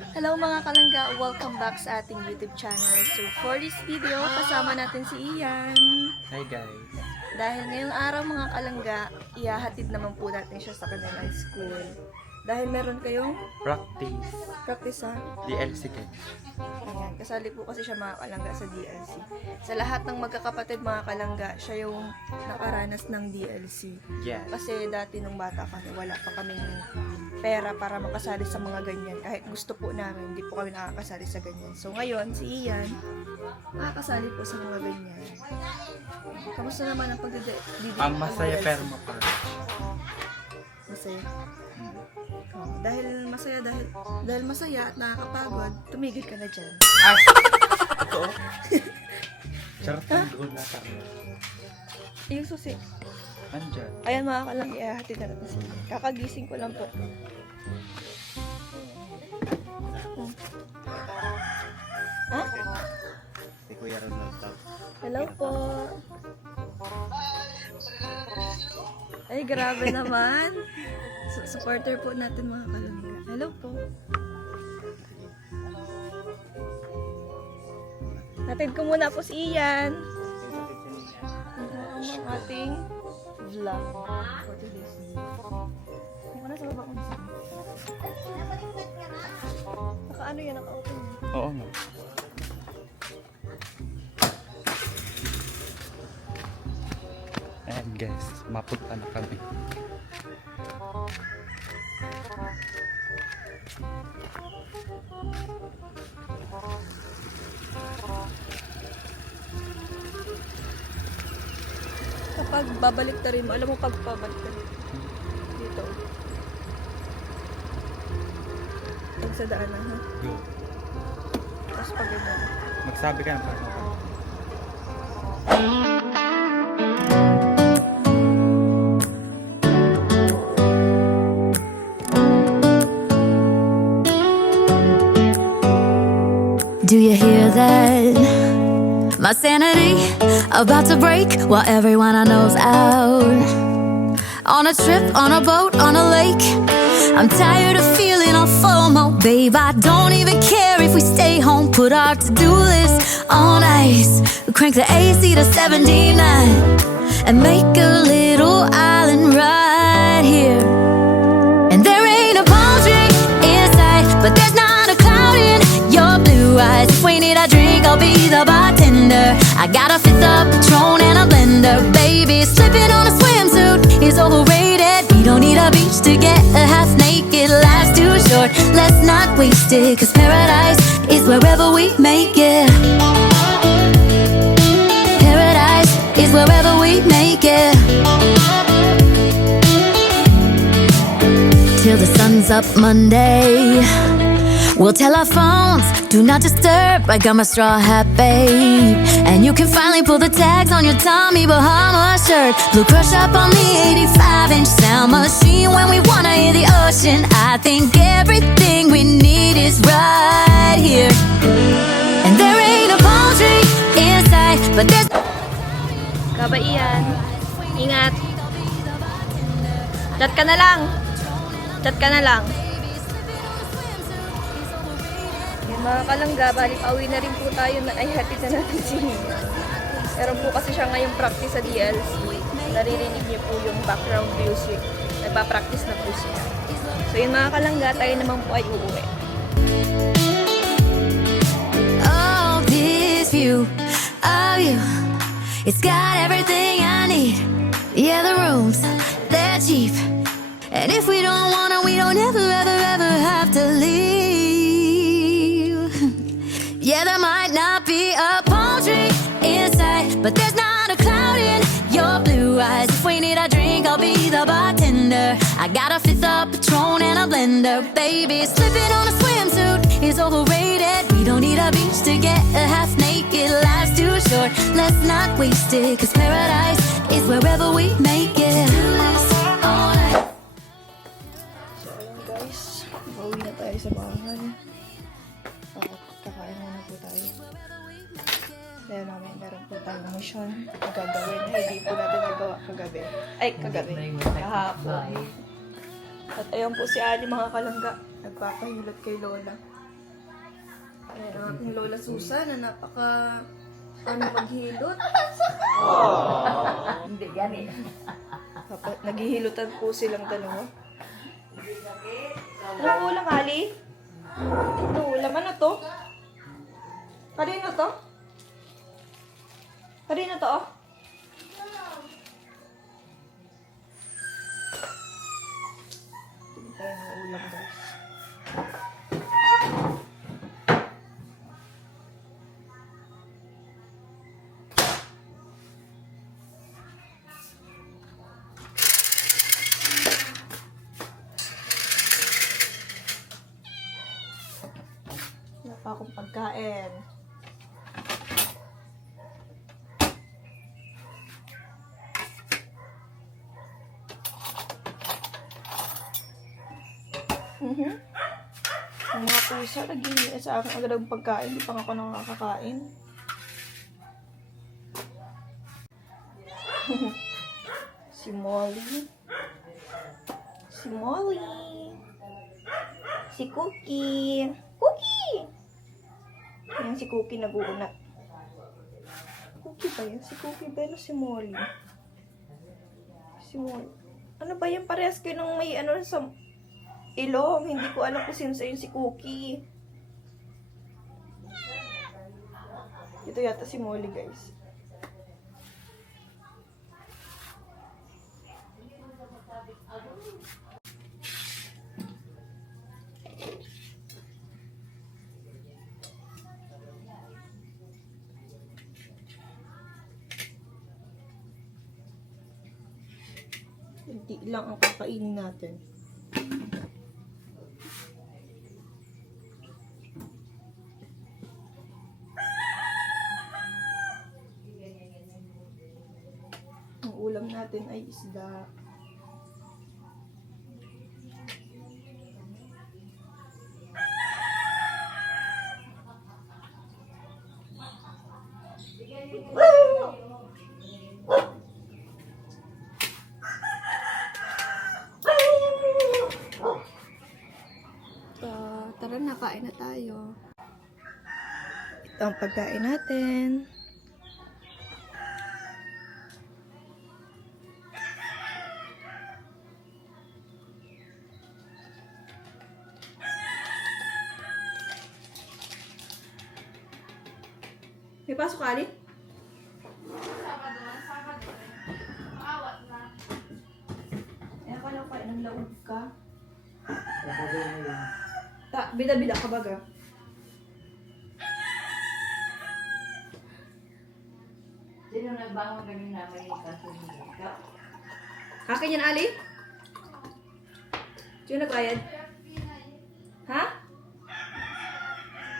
Hello mga kalangga! Welcome back sa ating YouTube channel. So for this video, kasama natin si Ian. Hi guys. Dahil ngayong araw mga kalangga, ihahatid naman po natin siya sa kanilang school. Dahil meron kayong practice ha? DLC kayo. Ayan, kasali po kasi siya mga kalangga sa DLC. Sa lahat ng magkakapatid mga kalangga, siya yung nakaranas ng DLC. Yes. Kasi dati nung bata kami, wala pa kaming pera para makasali sa mga ganyan. Kahit gusto po namin, hindi po kami nakakasali sa ganyan. So ngayon, si Ian, nakakasali po sa mga ganyan. Kamusta naman ang pagdidikit? Ang masaya pero mapagod. Masaya. Dahil masaya at nakakapagod, tumigil ka na dyan. Ay! Ito. Charot ang doon na tayo. Yung susi. Andyan. Ayan mga kalang, ihahatid na natin sila. Kakagising ko lang po. Ha? Si Kuya Ronald. Hello po. Ay, grabe naman. Supporter po natin mga kalangga. Hello po. Hatid ko muna po si Ian. Ang ating vlog for today's video. Kung ano sa baba ko nasa. Naka-ano yan? Naka-open yan. Oo nga. Ayan guys, mapunta na kami. Kapag babalik na rin mo, alam mo pag babalik na rin. Dito. Pag sa daan na, ha? Yo. Tapos pag ganyan. Magsabi ka ng parang Do you hear that? My sanity about to break while everyone I know's out. On a trip, on a boat, on a lake. I'm tired of feeling all FOMO, babe. I don't even care if we stay home. Put our to-do list on ice. Crank the AC to 79 and make a little island right here. And there ain't a palm tree in sight, but there's not a cloud in your blue eyes. If we need a drink, I'll be the bartender. I got a fifth of Patron and a blender. Baby, slipping on a swimsuit is overrated. We don't need a beach to get a half naked. Life's too short, let's not waste it. Cause paradise is wherever we make it. Paradise is wherever we make it. Till the sun's up Monday, we'll tell our phones, do not disturb. I got my straw hat, babe. And you can finally pull the tags on your Tommy Bahama shirt. Blue crush up on the 85-inch sound machine. When we wanna hear the ocean, I think everything we need is right here. And there ain't a palm tree in sight, but there's Kabaian. Ingat. Chat ka na lang. Chat ka na lang. Yung mga kalangga, bali pauwi na rin po tayo na ay hatid na natin si Ian. Meron po kasi siya ngayong practice sa DLC. Naririnig niyo po yung background music. Nagpa-practice na po siya. So yung mga kalangga, tayo naman po ay uuwi. oh, this view of you, it's got everything I need. Yeah, the rooms, they're cheap. And if we don't wanna, we don't ever, ever, ever have to leave. Yeah, there might not be a palm tree inside, but there's not a cloud in your blue eyes. If we need a drink, I'll be the bartender. I got a fifth of Patron and a blender. Baby, slipping on a swimsuit is overrated. We don't need a beach to get a half naked. Life's too short, let's not waste it. Cause paradise is wherever we make it. All night. So ayun guys, pauwi na tayo sa bahay. Kakain na po tayo. Kaya namin meron po tayong mission na gagawin. Hindi po natin nagawa kagabi. Ay, kagabi. Kahapon. At ayun po si Ali mga kalangga. Nagpapahilot kay Lola. Ayan ang aking Lola Susan na napaka maghilot. Hindi gani. Naghihilutan po silang dalawa. Ano ulam, Ali? Ito ulam. Ano to? Kanino to? Kanino to, oh? Tingin tayo ng ulam, guys. Wala pa akong pagkain. Ang mga pusa, naghihingi sa akin agad ang pagkain. Hindi pa nga ako nakakakain. Si Molly. Si Molly. Si Cookie. Cookie! Ayan si Cookie nag-uunat. Cookie ba yan? Si Cookie ba yan o si Molly? Si Molly. Ano ba yan? Parehas kayo nung may ano sa ilong. Hindi ko alam kung sino sa'yo si Cookie. Ito yata si Molly, guys. Hindi lang ang kakainin natin. Ang ulam natin ay isda. Tara na, kain na tayo. Ito ang pagkain natin. May pasok, Ali? Eh, akala ko kain ng laog ka. Bida-bida ka baga. Sino nagbangon kanina may kasunod ka? Akin yan, Ali? Sino nagbayad? Ha?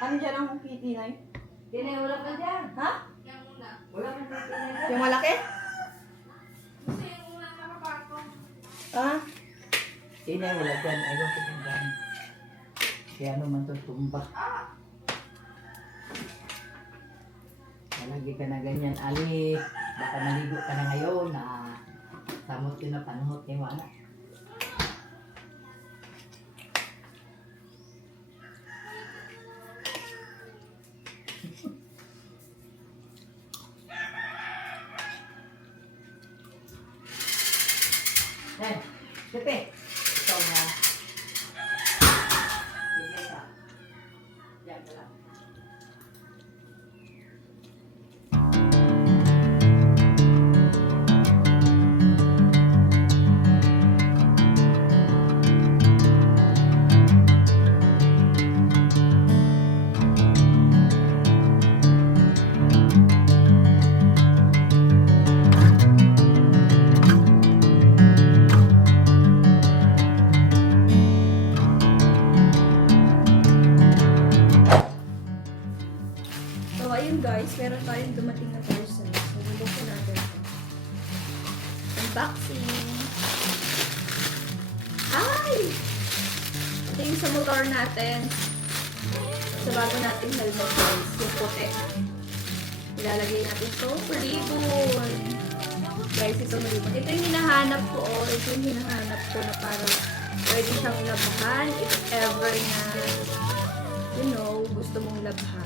Ano dyan ang kitinay? Tinay, wala ka dyan. Ha? Wala ka dyan, tinay dyan. Yung malaki? Ha? Tinay, wala dyan. Ayaw ko dyan. Kaya naman ito tumba. Malagi ka na ganyan, Ali. Baka maligo ka na ngayon na samot yun na panuhot ni Wala. Eh, Pepe. Ikaw na. Sige ka. Diyan ka lang. So, ayun guys, meron tayong dumating na person. So, bubuksan natin. Unboxing! Ay! Ito yung sa motor natin. Sa bago natin helmet guys, yung puti. Ilalagay natin ito sa ribbon. Guys, ito na ribbon. Ito yung hinahanap ko, oh. Ito yung hinahanap ko na parang pwede siyang labahan if ever na you know, gusto mong labhan,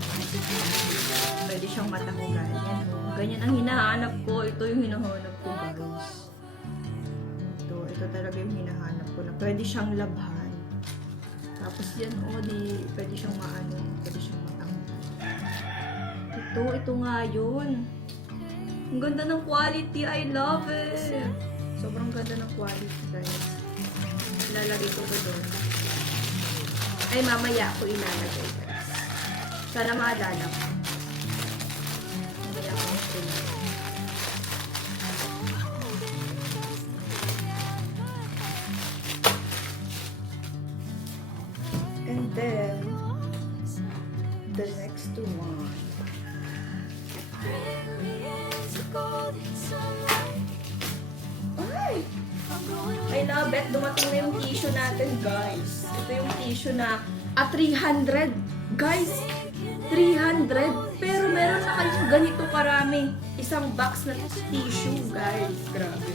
pwede siyang matahugan. Yan o. Ganyan ang hinahanap ko. Ito yung hinahanap ko, guys. Ito talaga yung hinahanap ko na pwede siyang labhan. Tapos yan o, pwede siyang maano, pwede siyang matanggal. Ito nga yun. Ang ganda ng quality. I love it. Sobrang ganda ng quality, guys. Ilalagay ko to doon. Ay, mamaya ako ilalagay, guys. Sana maalala ko. Mamaya ako ilalagay. And then, the next one. Ay! I love it. Dumating na yung tissue natin, guys. Ito yung tissue na 300. Guys, 300. Pero meron na kayo ganito karami. Isang box na tissue, guys. Grabe.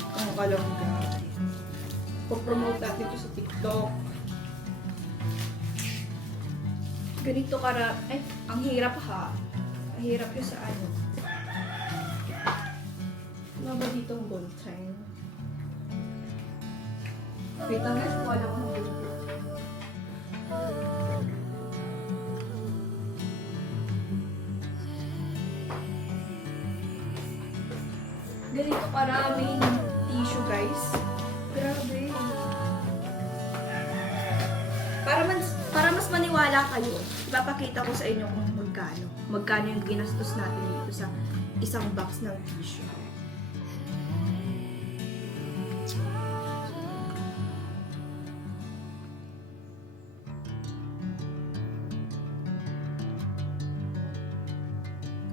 Ang kalangga. Pag-promote natin ito sa TikTok. Ganito karami. Ay, ang hirap ha. Ang hirap yung sa ano. Ano ba dito ang gold chain? Wait lang guys, wala ko ng gold. Ganito karami ng tissue, guys. Grabe. Para mas maniwala kayo, ipapakita ko sa inyo kung magkano yung ginastos natin dito sa isang box ng tissue.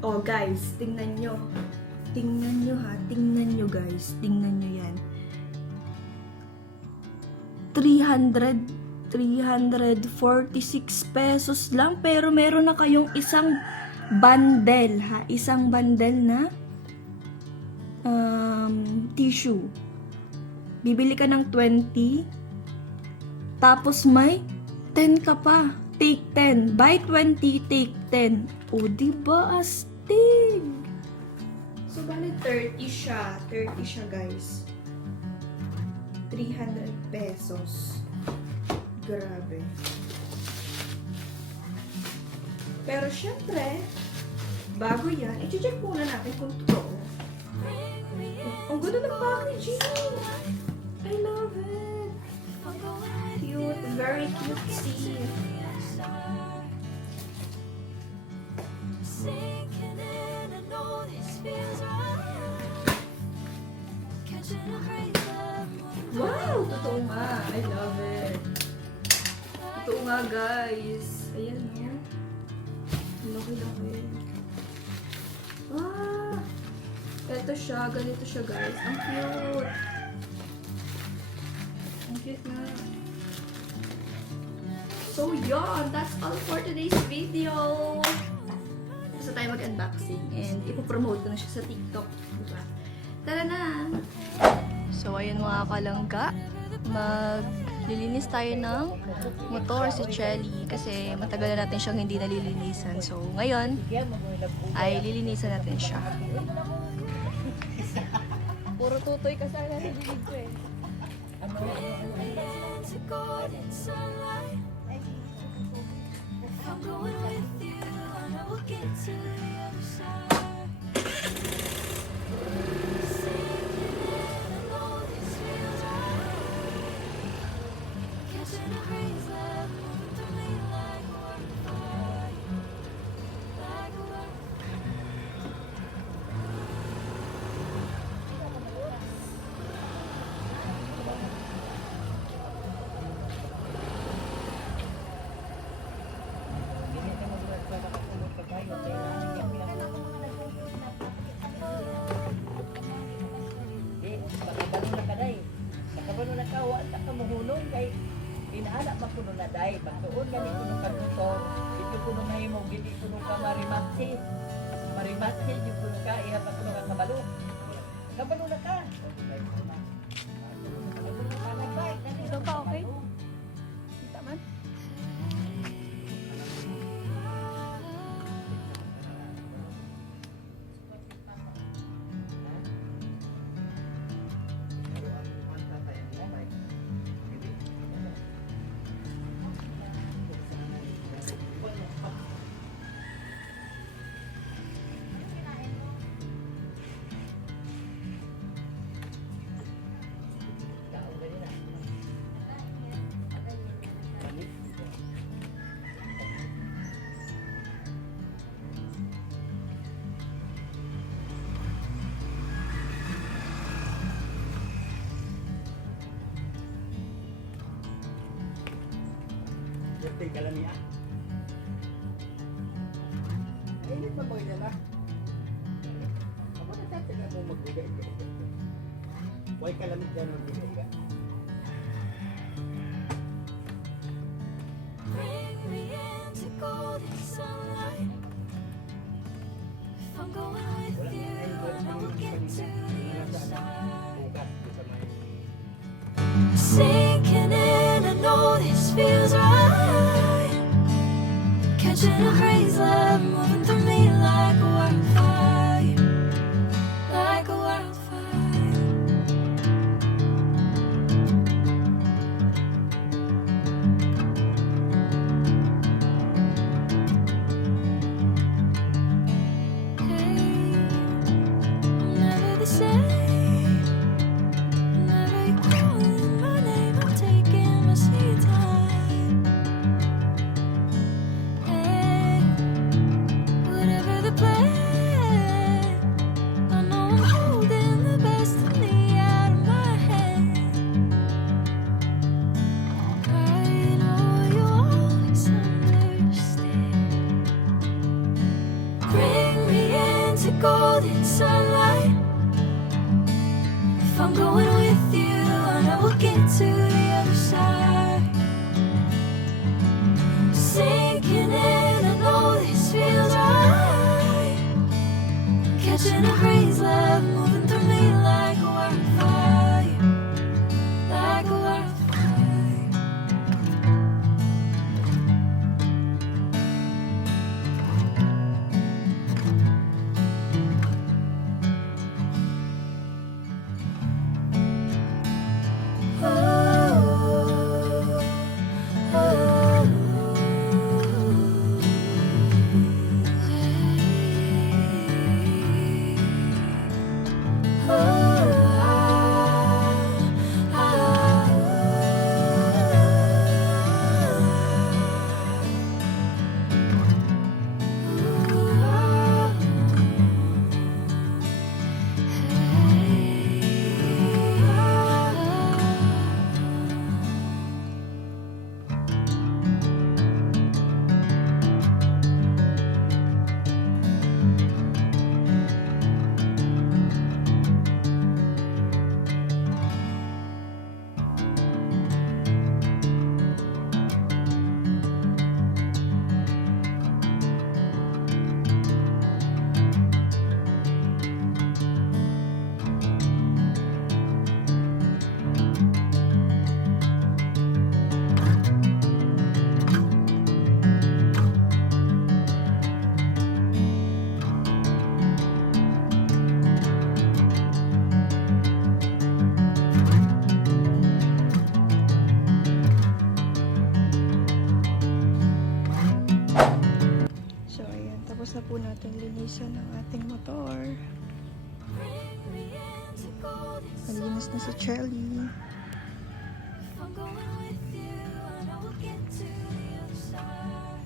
Oh guys, tingnan nyo. Tingnan nyo ha. Tingnan nyo guys. Tingnan nyo yan. 346 pesos lang. Pero meron na kayong isang bundle ha. Isang bundle na tissue. Bibili ka ng 20. Tapos may 10 ka pa. Take 10. Buy 20, take 10. O, diba? Astig! So, bali 30 siya. 30 siya, guys. 300 pesos. Grabe. Pero, syempre, bago yan, i-check muna natin kung totoo. Ang ganda ng packaging! I love it! Cute. Very cutesy. Wow! Totoo nga. I love it. Totoo nga, guys. Ayan, no? Laki-laki. Ah! Ito siya. Ganito siya, guys. Ang cute. Ang cute na. So, yun. That's all for today's video. Basta tayo mag-unboxing. And ipopromote ko na siya sa TikTok. Diba? Tara na! So, ayun mga kalangga. Maglilinis tayo ng motor si Chelly kasi matagal na natin siyang hindi nalilinisan. So, ngayon ay lilinisan natin siya. Puro tutoy ka sa narinig ko eh. Inaala ba kuno na day? Pagtuon gani kuno kanto, ito kuno mahimo gidi kuno ka marimatsi. Marimatsi di kuno ka iha pa kuno ka kabalo. Kabalo na ka. Ito pa, okay? Kita man? Tingting ka lang niya. Mainit pa ba yan ah? Ako natataga mo magbigay ka. Huwag ka lamig dyan magbigay ka. Bring me into golden sunlight. If I'm going with Wala you, na tayo I will get to the other side. bukas sa may Sinking in, I know this feels right. Catching a haze, love moving through me like a wildfire, like a wildfire. Hey, I'm never the same. Whenever you're calling my name, I'm taking my sweet time. Hey, whatever the plan, I know I'm holding the best of me out of my hand. I know you always understand. Bring me into golden sunlight. If I'm going with you, I know we'll get to the other side. Sinking in, I know this feels right. Catching a haze, love moving through me like a wildfire, like a wildfire. So, ayan. Tapos na po natin linisan ang ating motor. Malinis na si Chelly. If I'm going with you, I know we'll get to the other side.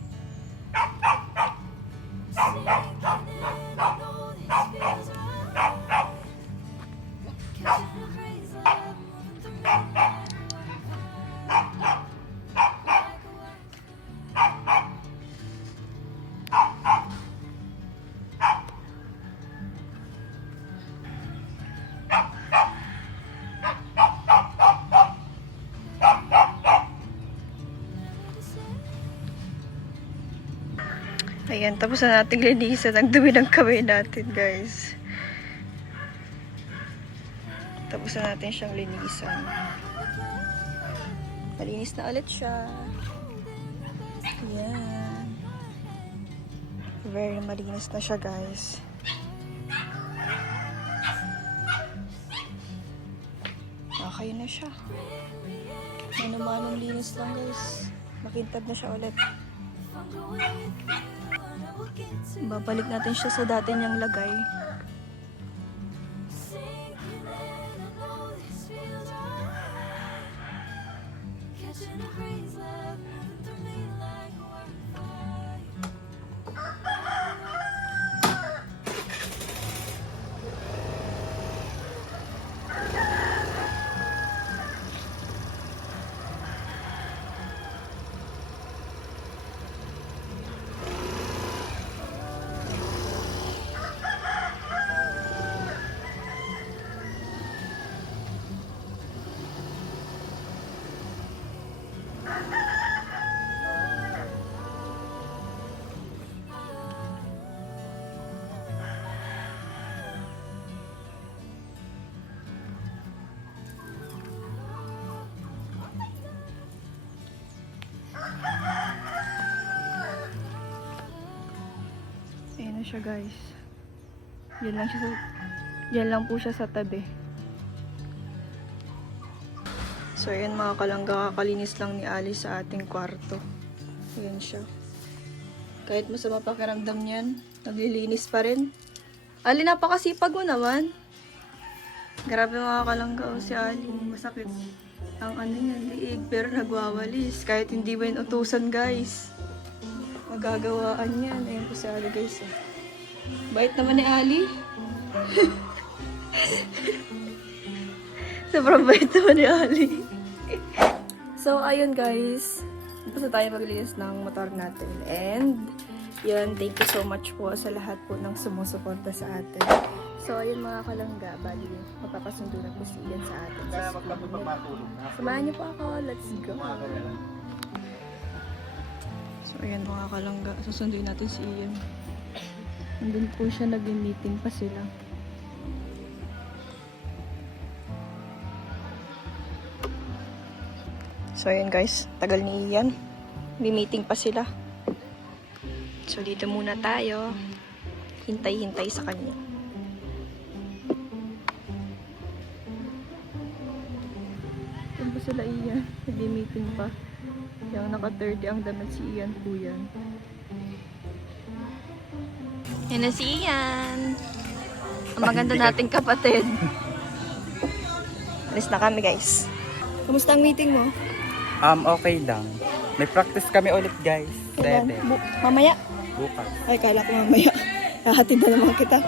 Sinking in, I know this feels right. Catching a haze, love moving through me like a wildfire, like a wildfire. Ayan, tapos na natin linisan. Ang dumi ng kamay natin, guys. Tapos na natin siyang linisan. Malinis na ulit siya. Ayan. Very malinis na siya, guys. Okay na siya. Manumanong linis lang, guys. Makintad na siya ulit. Babalik natin siya sa dati niyang lagay. Ayan siya guys. Yan lang po siya sa tabi. So ayan mga kalangga, kakalinis lang ni Alice sa ating kwarto. Ayan siya. Kahit masama pakiramdam niyan, naglilinis pa rin. Ali, napakasipag mo naman. Grabe mga kalangga, oh, si Ali. Masakit ang ano niya, liig, pero nagwawalis. Kahit hindi ba yun utusan guys. Magagawaan yan. Ayan po si Ali guys. Eh. Bait naman ni Ali. Sobrang bait naman ni Ali. So, ayun guys. Tapos na tayo maglinis ng motor natin. And, yun, thank you so much po sa lahat po ng sumusuporta sa atin. So, ayun mga kalangga, bali, mapapasundo na po si Ian sa atin. Kaya magpapatulog na. Samahan niyo po ako. Let's go. So, ayan mga kalangga. Susunduin natin si Ian. Nandun po siya, nag-meeting pa sila. So, ayan guys. Tagal ni Ian. May meeting pa sila. So, dito muna tayo. Hintay-hintay sa kanya. Saan ba sila Ian? Nag-meeting pa. Yung naka-30 ang damit si Ian po yan. Yan na si Ian. Ang maganda nating kapatid. Alis na kami guys. Kamusta ang meeting mo? Okay lang. May practice kami ulit, guys. Kailan? Dede. Mamaya? Bukas. Ay, kala ko mamaya. Hahatid na naman kita.